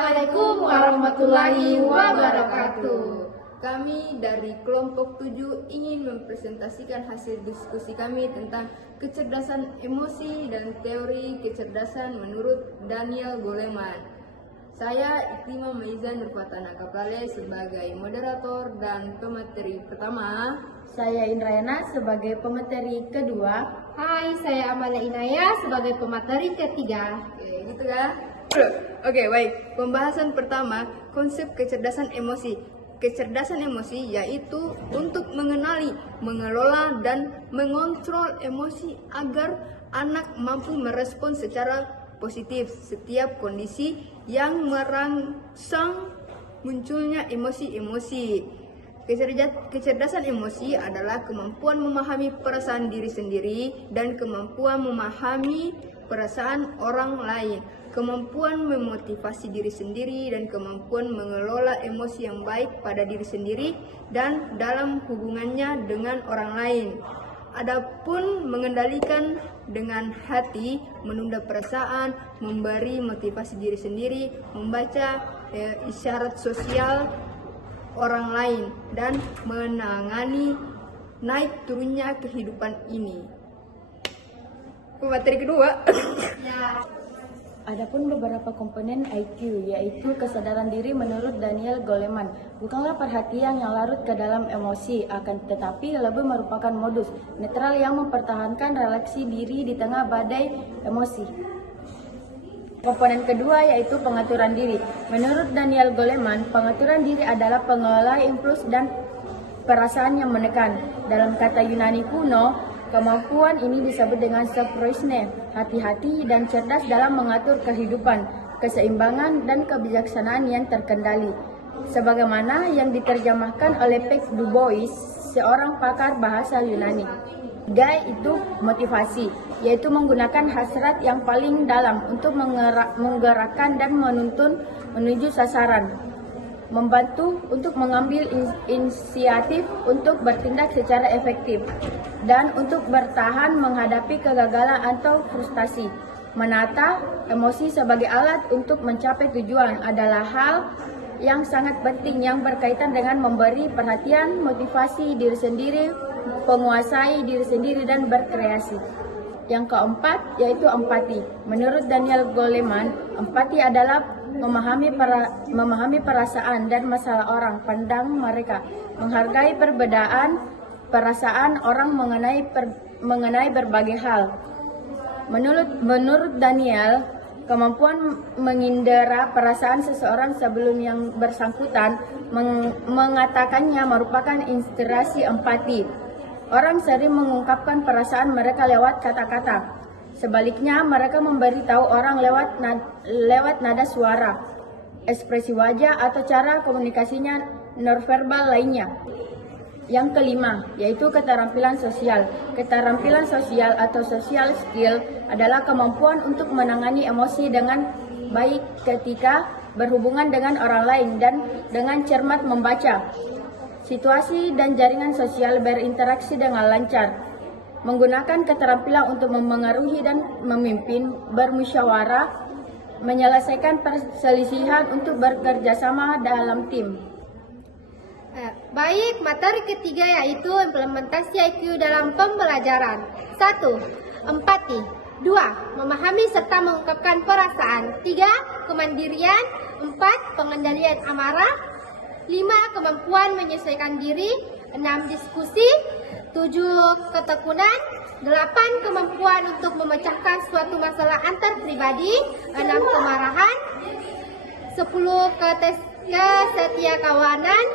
Assalamualaikum warahmatullahi wabarakatuh. Kami dari kelompok 7 ingin mempresentasikan hasil diskusi kami tentang kecerdasan emosi dan teori kecerdasan menurut Daniel Goleman. Saya Iklimah Maizan Nurfatana Kapale sebagai moderator dan pemateri pertama. Saya Indrayana sebagai pemateri kedua. Hai, saya Amalia Inaya sebagai pemateri ketiga. Oke, gitu ya. Oke, baik. Pembahasan pertama, konsep kecerdasan emosi. Kecerdasan emosi yaitu untuk mengenali, mengelola, dan mengontrol emosi agar anak mampu merespon secara positif setiap kondisi yang merangsang munculnya emosi-emosi. Kecerdasan emosi adalah kemampuan memahami perasaan diri sendiri dan kemampuan memahami perasaan orang lain, kemampuan memotivasi diri sendiri dan kemampuan mengelola emosi yang baik pada diri sendiri dan dalam hubungannya dengan orang lain. Adapun mengendalikan dengan hati, menunda perasaan, memberi motivasi diri sendiri, membaca isyarat sosial orang lain, dan menangani naik turunnya kehidupan ini. Materi kedua. Adapun beberapa komponen IQ, yaitu kesadaran diri menurut Daniel Goleman, bukanlah perhatian yang larut ke dalam emosi, akan tetapi lebih merupakan modus netral yang mempertahankan relasi diri di tengah badai emosi. Komponen kedua yaitu pengaturan diri. Menurut Daniel Goleman, pengaturan diri adalah pengelola impuls dan perasaan yang menekan. Dalam kata Yunani kuno, kemampuan ini disebut dengan self-proisne, hati-hati dan cerdas dalam mengatur kehidupan, keseimbangan dan kebijaksanaan yang terkendali. Sebagaimana yang diterjemahkan oleh Peck Du Bois, seorang pakar bahasa Yunani. Gai itu motivasi, yaitu menggunakan hasrat yang paling dalam untuk menggerakkan dan menuntun menuju sasaran. Membantu untuk mengambil inisiatif untuk bertindak secara efektif dan untuk bertahan menghadapi kegagalan atau frustasi. Menata emosi sebagai alat untuk mencapai tujuan adalah hal yang sangat penting yang berkaitan dengan memberi perhatian, motivasi diri sendiri, menguasai diri sendiri dan berkreasi. Yang keempat yaitu empati. Menurut Daniel Goleman, empati adalah memahami perasaan dan masalah orang, pandang mereka, menghargai perbedaan perasaan orang mengenai berbagai hal. Menurut Daniel, kemampuan mengindera perasaan seseorang sebelum yang bersangkutan mengatakannya merupakan inspirasi empati. Orang sering mengungkapkan perasaan mereka lewat kata-kata. Sebaliknya, mereka memberitahu orang lewat nada suara, ekspresi wajah, atau cara komunikasinya nonverbal lainnya. Yang kelima, yaitu keterampilan sosial. Keterampilan sosial atau social skill adalah kemampuan untuk menangani emosi dengan baik ketika berhubungan dengan orang lain dan dengan cermat membaca situasi dan jaringan sosial, berinteraksi dengan lancar, menggunakan keterampilan untuk memengaruhi dan memimpin, bermusyawarah, menyelesaikan perselisihan, untuk bekerja sama dalam tim. Baik, materi ketiga yaitu implementasi IQ dalam pembelajaran. 1. Empati. 2. Memahami serta mengungkapkan perasaan. 3. Kemandirian. 4. Pengendalian amarah. 5. Kemampuan menyesuaikan diri. 6. Diskusi. 7. Ketekunan. 8. Kemampuan untuk memecahkan suatu masalah antar pribadi. 6. Kemarahan. 10. Kesetiakawanan.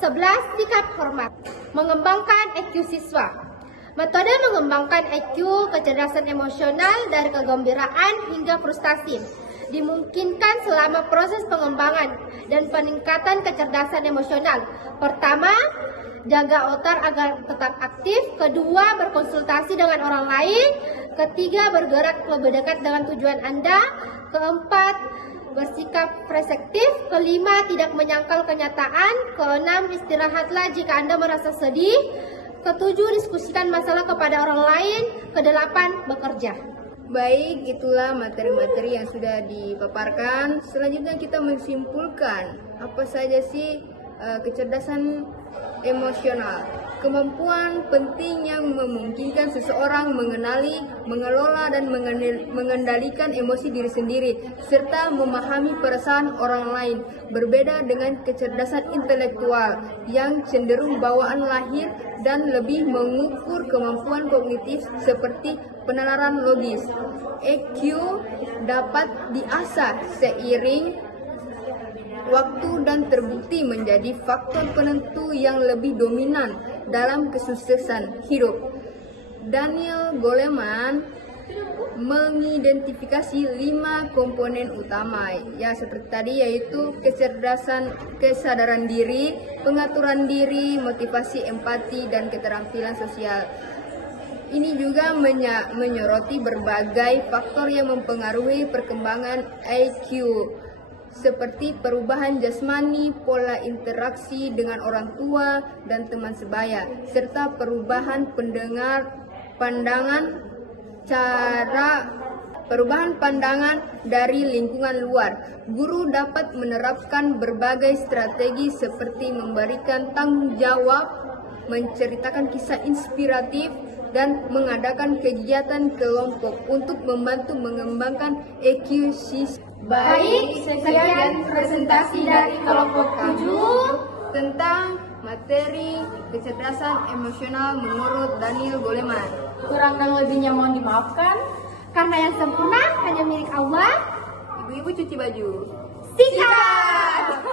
11. Sikap hormat. Mengembangkan IQ siswa. Metode mengembangkan IQ, kecerdasan emosional, dari kegembiraan hingga frustasi, dimungkinkan selama proses pengembangan dan peningkatan kecerdasan emosional. Pertama, jaga otak agar tetap aktif. Kedua, berkonsultasi dengan orang lain. Ketiga, bergerak lebih dekat dengan tujuan Anda. Keempat, bersikap reflektif. Kelima, tidak menyangkal kenyataan. Keenam, istirahatlah jika Anda merasa sedih. Ketujuh, diskusikan masalah kepada orang lain. Kedelapan, bekerja. Baik, itulah materi-materi yang sudah dipaparkan. Selanjutnya kita menyimpulkan apa saja sih kecerdasan emosional. Kemampuan penting yang memungkinkan seseorang mengenali, mengelola, dan mengendalikan emosi diri sendiri, serta memahami perasaan orang lain. Berbeda dengan kecerdasan intelektual yang cenderung bawaan lahir dan lebih mengukur kemampuan kognitif seperti penalaran logis. EQ dapat diasah seiring waktu dan terbukti menjadi faktor penentu yang lebih dominan dalam kesuksesan hidup. Daniel Goleman mengidentifikasi 5 komponen utama ya seperti tadi, yaitu kesadaran diri, pengaturan diri, motivasi, empati, dan keterampilan sosial. Ini juga menyoroti berbagai faktor yang mempengaruhi perkembangan IQ, seperti perubahan jasmani, pola interaksi dengan orang tua dan teman sebaya, serta perubahan pandangan dari lingkungan luar. Guru dapat menerapkan berbagai strategi seperti memberikan tanggung jawab, menceritakan kisah inspiratif, dan mengadakan kegiatan kelompok untuk membantu mengembangkan EQ siswa. Baik, sekian presentasi dari kelompok 7 tentang materi kecerdasan emosional menurut Daniel Goleman. Kurang dan lebihnya mohon dimaafkan. Karena yang sempurna hanya milik Allah. Ibu-ibu cuci baju. Sikat!